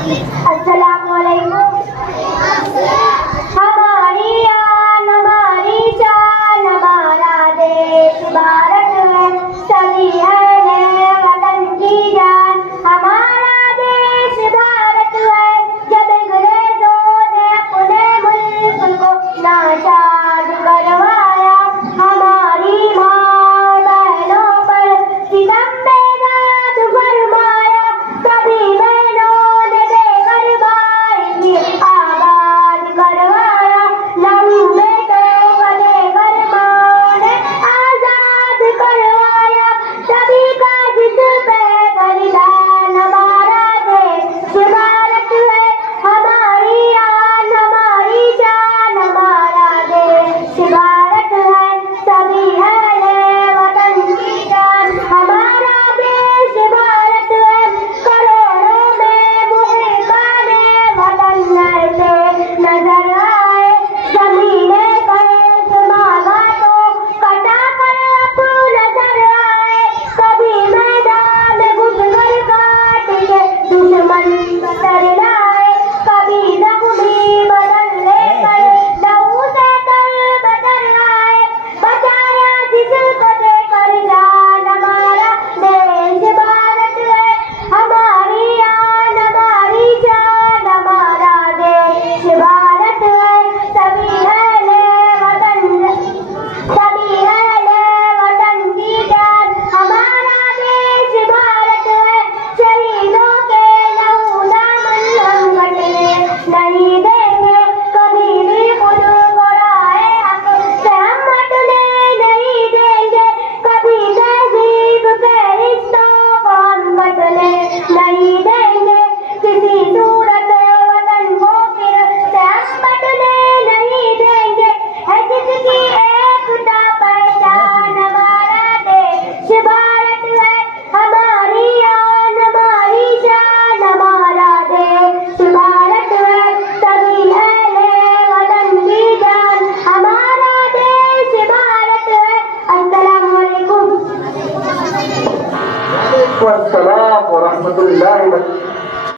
अस्सलामुअलैकुम। हमारी आन हमारी शान हमारा देश भारत है, सभी है वतन की जान। हमारा देश भारत है, जब अंग्रेजों ने अपने मुल्क को नाशाद करवाया, हमारी माँ बहनों पर सितम बेदाद फरमाया। सभी बहनों ने देकर भाई आबाद करवाया, लंबे तो देकर माँ ने आजाद करवाया। सभी का जिस पे बलिदान हमारा देश भारत है, हमारी आन हमारी शान हमारा देश भारत है, सभी है ये वतन की जान। हमारा देश भारत है, करोड़ों में मुहिबाने वतन ऐसे नजर आए। जमीने कैस मांगा तो कटा कर अब नजर आए, कभी मैदान घुस कर काट के दुश्मन कतर लाए। कभी जख्मी बदन लेकर लहू से तर बदर आए, बचाया जिसको देकर जान हमारा देश भारत है, हमारी आन हमारी शान हमारा देश भारत है, सभी है ये वतन की जान। हमारा देश भारत है, शहीदों के लहू दामन हम कटने नहीं देंगे, कभी भी खुद को राहे हक से हम हटने नहीं देंगे, कभी तहजीब के रिश्तों को हम बदलने नहीं देंगे, किसी सूरत वतन को फिर से हम बदलने नहीं देंगे। है जिसकी एकता पहचान हमारा देश भारत है, हमारी आन हमारी शान हमारा देश भारत है, सभी है वतन की जान। हमारा देश भारत है। अस्सलामु अलैकुम। वालेकुम अस्सलाम व रहमतुल्लाहि व